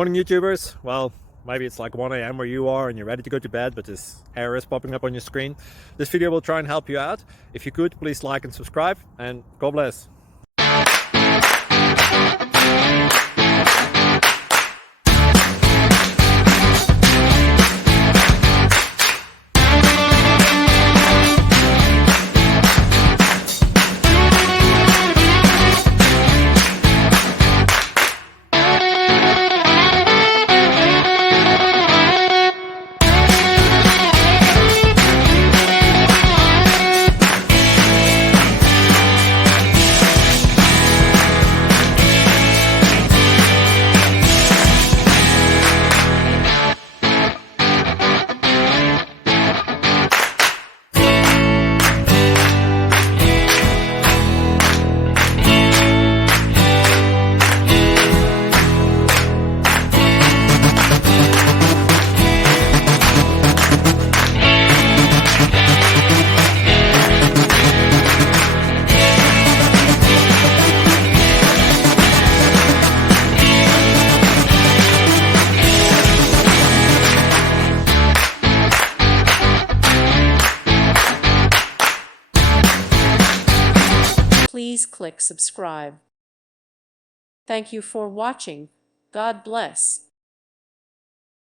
Morning YouTubers. Well, maybe it's like 1 a.m. where you are and you're ready to go to bed, but this error is popping up on your screen. This video will try and help you out. If you could, please like and subscribe, and God bless. Please click subscribe. Thank you for watching. God bless.